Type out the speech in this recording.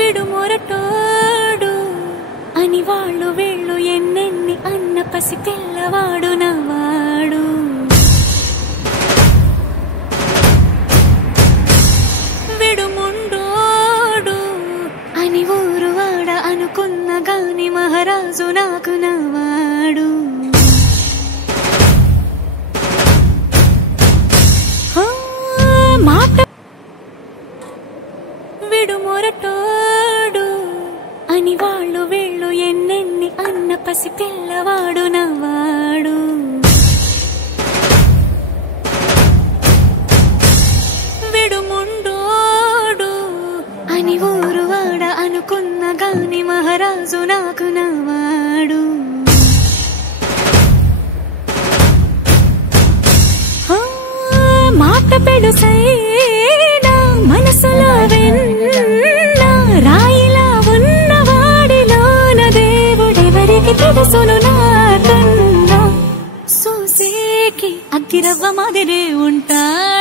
విడు మొరటోడు అని వాళ్ళు వీళ్ళు ఎన్నెన్ని అన్న పసి పిల్లవాడు నవాడు. విడు ముండోడు అని ఊరు వాడ అనుకున్న గాని మహారాజు నాకు నవాడు. మాట విడు మొరటోడు అని వాళ్ళు వీళ్ళు ఎన్నెన్ని అన్న పసి పిల్లవాడు నవాడు. విడు ముండోడు అని ఊరు వాడ అనుకున్న గాని మహారాజు నాకు నవాడు. మాట పెడుసైనా మనసులో వెన్న రాయిలా ఉన్నవాడిలోన దేవుడెవరికి తెలుసును నాకన్నా. సూసేకి అగ్గిరవ్వ మాదిరే ఉంటాడు.